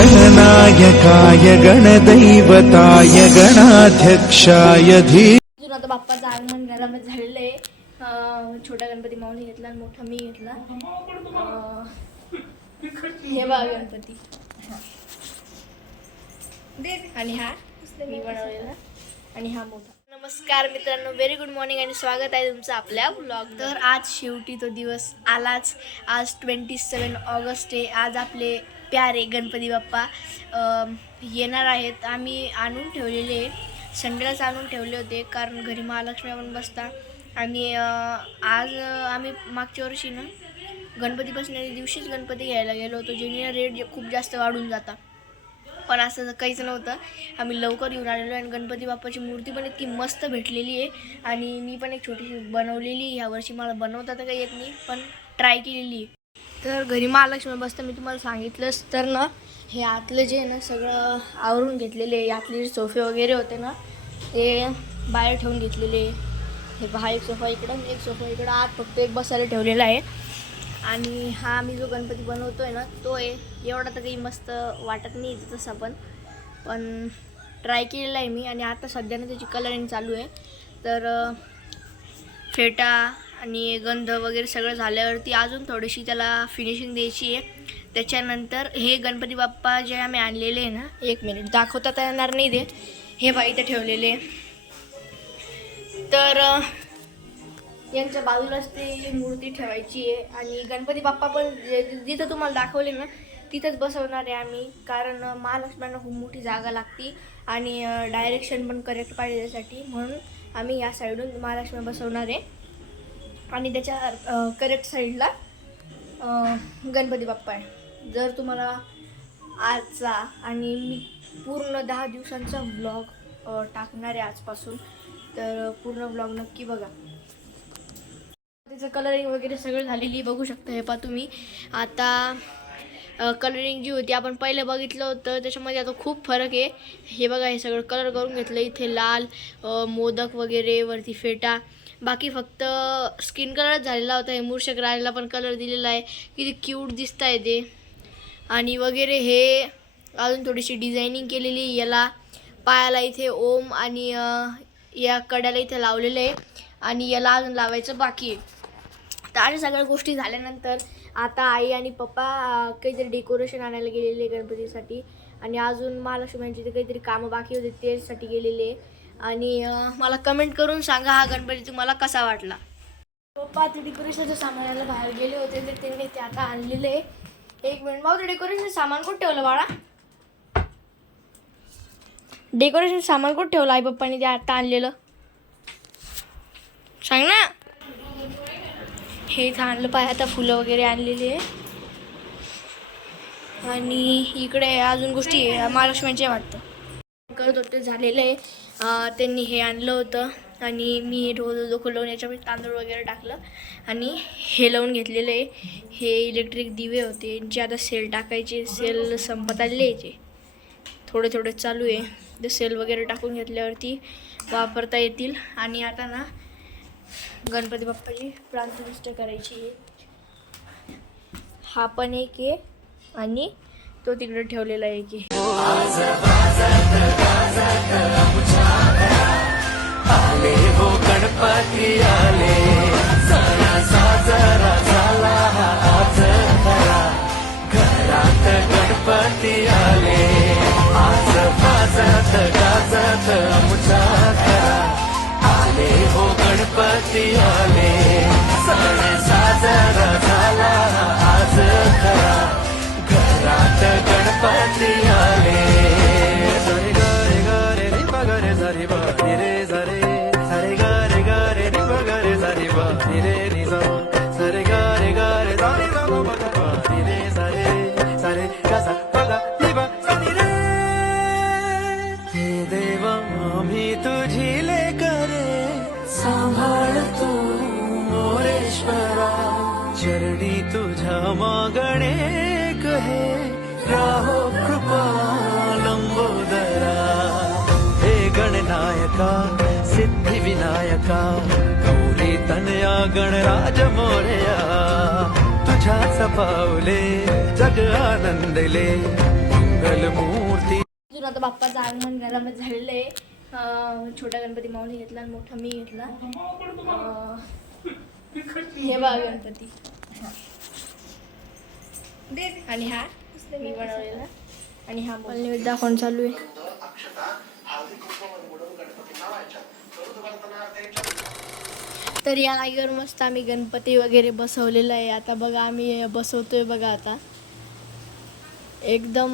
गणनायकाय गणदैवताय गणाध्यक्षाय अजून आता बाप्पाचं आगमन घरामध्ये झालेलं आहे. छोटा गणपती माऊली घेतला आणि मोठा मी घेतला. हे बघा गणपती आणि हा मी बनवलेला आणि हा मोठा. नमस्कार मित्रांनो, व्हेरी गुड मॉर्निंग आणि स्वागत आहे तुमचं आपल्या व्लॉग. तर आज शेवटी तो दिवस आलाच. आज 27 ऑगस्ट आहे. आज आपले प्यारे गणपती बाप्पा येणार आहेत. आम्ही आणून ठेवलेले, संडेलाच आणून ठेवले होते कारण घरी महालक्ष्मी पण बसता. आणि आज आम्ही मागच्या वर्षी ना गणपती बसण्याच्या दिवशीच गणपती घ्यायला गेलो होतो, जेणे रेट खूप जास्त वाढून जाता. पण असं काहीच नव्हतं. आम्ही लवकर येऊन आलेलो आणि गणपती बाप्पाची मूर्ती पण इतकी मस्त भेटलेली आहे. आणि मी पण एक छोटीशी बनवलेली ह्या वर्षी. मला बनवता तर काही येत नाही, पण ट्राय केलेली आहे. तर घरी महालक्ष्मी बसतं मी तुम्हाला सांगितलंच तर ना, हे आतलं जे आहे ना सगळं आवरून घेतलेले. यातले सोफे वगैरे होते ना ते बाहेर ठेवून घेतलेले. हे पहा, एक सोफा इकडं, एक सोफा इकडं. आत फक्त एक बसायला ठेवलेला आहे. आणि हा आम्ही जो गणपती बनवतो आहे ना तो आहे. एवढा तर काही मस्त वाटत नाही तसं, पण ट्राय केलेला आहे मी. आणि आता सध्यानं त्याची कलरिंग चालू आहे. तर फेटा आणि गंध वगैरे सगळं झाल्यावरती अजून थोडीशी त्याला फिनिशिंग द्यायची आहे. त्याच्यानंतर हे गणपती बाप्पा जे आम्ही आणलेले आहे ना, एक मिनिट दाखवता येणार नाही ते, हे बाई इथे ठेवलेले. तर यांच्या बाजूलाच ते मूर्ती ठेवायची आहे. आणि गणपती बाप्पा पण जिथं तुम्हाला दाखवले ना तिथंच बसवणार आहे आम्ही, कारण महालक्ष्म्यांना खूप मोठी जागा लागते आणि डायरेक्शन पण करेक्ट पाहिजे त्यासाठी. म्हणून आम्ही या साईडून महालक्ष्मी बसवणार आहे आणि त्याच्या करेक्ट साईडला गणपती बाप्पा आहे. जर तुम्हाला आजचा आणि मी पूर्ण 10 दिवसांचा व्लॉग टाकणार आहे आजपासून, तर पूर्ण व्लॉग नक्की बघा. त्याचं कलरिंग वगैरे सगळं झालेली बघू शकता. हे पहा तुम्ही, आता कलरिंग जी होती आपण पहिले बघितलं होतं त्याच्यामध्ये आता खूप फरक आहे. हे बघा, हे सगळं कलर करून घेतलं. इथे लाल मोदक वगैरे, वरती फेटा, बाकी फक्त स्किन कलरच झालेला होता. हे मूर्छक राजाला पण कलर दिलेला आहे. किती क्यूट दिसत आहे ते. आणि वगैरे हे अजून थोडीशी डिझायनिंग केलेली. याला पायाला इथे ओम आणि या कड्याला इथे लावलेलं आहे आणि याला अजून लावायचं बाकी आहे. तर अशा सगळ्या गोष्टी झाल्यानंतर आता आई आणि पप्पा काहीतरी डेकोरेशन आणायला गेलेले गणपतीसाठी. आणि अजून महालक्ष्म्यांची ते काहीतरी कामं बाकी होते त्यासाठी गेलेले. आणि मला कमेंट करून सांगा हा गणपती तुम्हाला कसा वाटला. पप्पा ते डेकोरेशनचं सामानाला बाहेर गेले होते तर त्यांनी ते आता आणलेलं आहे. एक मिनिट भाऊ, ते डेकोरेशनचं सामान कुठं ठेवलं बाळा? डेकोरेशन सामान कुठं ठेवलं आई पप्पांनी ते आता आणलेलं? सांग ना. हे इथं आणलं पाय, आता फुलं वगैरे आणलेली आहे. आणि इकडे अजून गोष्टी महालक्ष्म्यांच्या वाटतं करत होते झालेलं आहे. त्यांनी हे आणलं होतं आणि मी डोकं लावून याच्यामध्ये तांदूळ वगैरे टाकलं आणि हे लावून घेतलेलं आहे. हे इलेक्ट्रिक दिवे होते, यांचे आता सेल टाकायचे. सेल संपत आलेले याचे, थोडे थोडे चालू आहे. ते सेल वगैरे टाकून घेतल्यावरती वापरता येतील. आणि आता ना गणपती बाप्पाची प्राणप्रतिष्ठा करायची आहे. हा पण एक आहे आणि तो तिकडे ठेवलेला आहे की आले हो गणपती आले, सणा साजरा झाला आज खरा, घरात गणपती आले, आज वाजत गाजत आमच्या घरा. आले हो गणपती आले, सण साजरा झाला आज खरा, घरात गणपती आले. सरे गरे गरे रि पगरे झरी बा रे झरे, सरे गरे गरे रि पगरे झरी बा रे रि झ, सरे गरे गरे झरी झ बा रे झरे, सरे कसा बगा रि बा सरी रे. हे देवा आम्ही तुझी लेकरे, सांभाळ तू मोरेश्वरा, चरणी तुझ्या मागणे कहे, राहो कृपा लंबोदरा. हे गणनायका सिद्धी विनायका, गौरी तनया गणराज मोरया, तुझ्याच पावले जग आनंदले, मंगल मूर्ती. अजून आता बाप्पाचं आगमन घरामध्ये झालेलं आहे. छोटा गणपती माऊली घेतला आणि मोठा मी घेतला. हे बघा गणपती आणि हा मी बनवलेला आणि हा नैवेद्य दाखवून चालू आहे. तर या जागेवर मस्त आम्ही गणपती वगैरे बसवलेला आहे. आता बघा आम्ही बसवतोय बघा. आता एकदम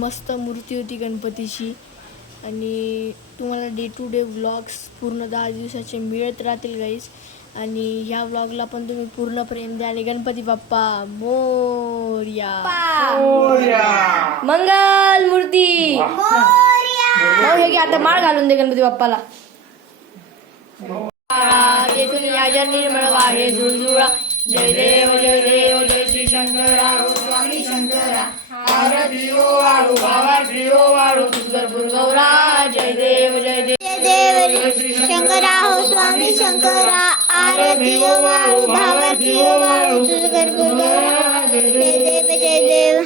मस्त मूर्ती होती गणपतीची. आणि तुम्हाला डे टू डे व्लॉग्स पूर्ण 10 दिवसाचे मिळत राहतील गाईज. आणि ह्या व्लॉगला पण तुम्ही पूर्ण प्रेम द्या. आणि गणपती बाप्पा मोरया, मंगल मूर्ती मोरया. आता माळ घालून दे गणपती बाप्पाला. येथून याच्या निर्मळ वाहे झुळझुळा. जय देव जय देव जय श्री शंकरा हो स्वामी शंकरा. आरती ओ वाळू भावाची ओ वाळू तुझर गुरुगौरा. जय देव जय देव जय देव शंकरा हो स्वामी शंकरा. आरती ओ वाळू भावाची ओ वाळू तुझगर गुरुगौरा. जय देव जय देव.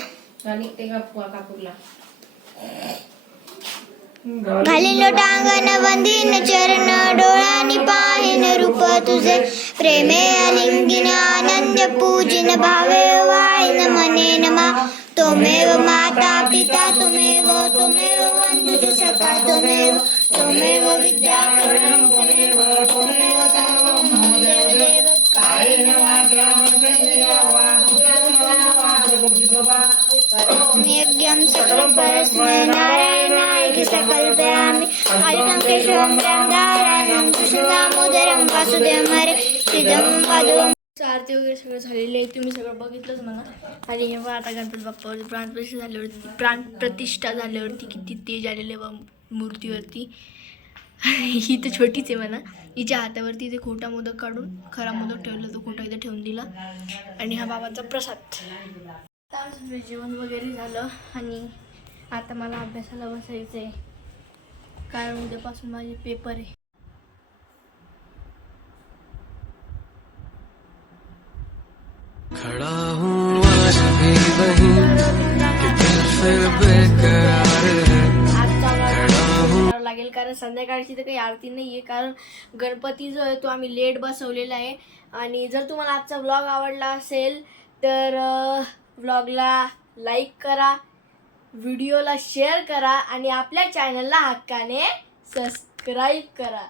घालीन टांगण वंदीन चरण डोळ्यानी पाहिन रूप तुझे. प्रेमे अलिंगिन आनंद पूजिन भावे वाळीन मने नमा. त्वमेव माता पिता त्वमेव बंधुः सखा त्वमेव विद्या करणं त्वमेव सर्वं मम देव. कायेन वाचा मनसेन्द्रिया वा यज्ञं सकलं परस्मै नारायणाय सकल्पयामि. आयुधं केशवं ब्रह्मधारणं कृष्णदामोदरं वासुदेवं हरे श्रीदं पादुकं. आरती वगैरे सगळं झालेलं आहे. तुम्ही सगळं बघितलंच म्हणा. आणि हे आता गणपती बाप्पावरती प्राणप्रतिष्ठा झाल्यावरती किती तेज आलेले बा मूर्तीवरती. ही तर छोटीच आहे म्हणा. हिच्या हातावरती इथे खोटा मोदक काढून खरा मोदक ठेवला, तो खोटा इथे ठेवून दिला. आणि हा बाबाचा प्रसाद. आता जेवण वगैरे झालं आणि आता मला अभ्यासाला बसायचं आहे, कारण उद्यापासून माझे पेपर आहे. खड़ा हूँ आज भी वहीं कि दिल फिर बेकरार है. लागेल कारण संध्याकाळची तर काही आरती नाहीये, कारण गणपती जो आहे तो आम्ही लेट बसवलेला आहे. आणि जर तुम्हाला आजचा व्लॉग आवडला असेल तर व्लॉगला लाईक करा, व्हिडिओला शेअर करा आणि आपल्या चॅनलला हक्काने सबस्क्राईब करा.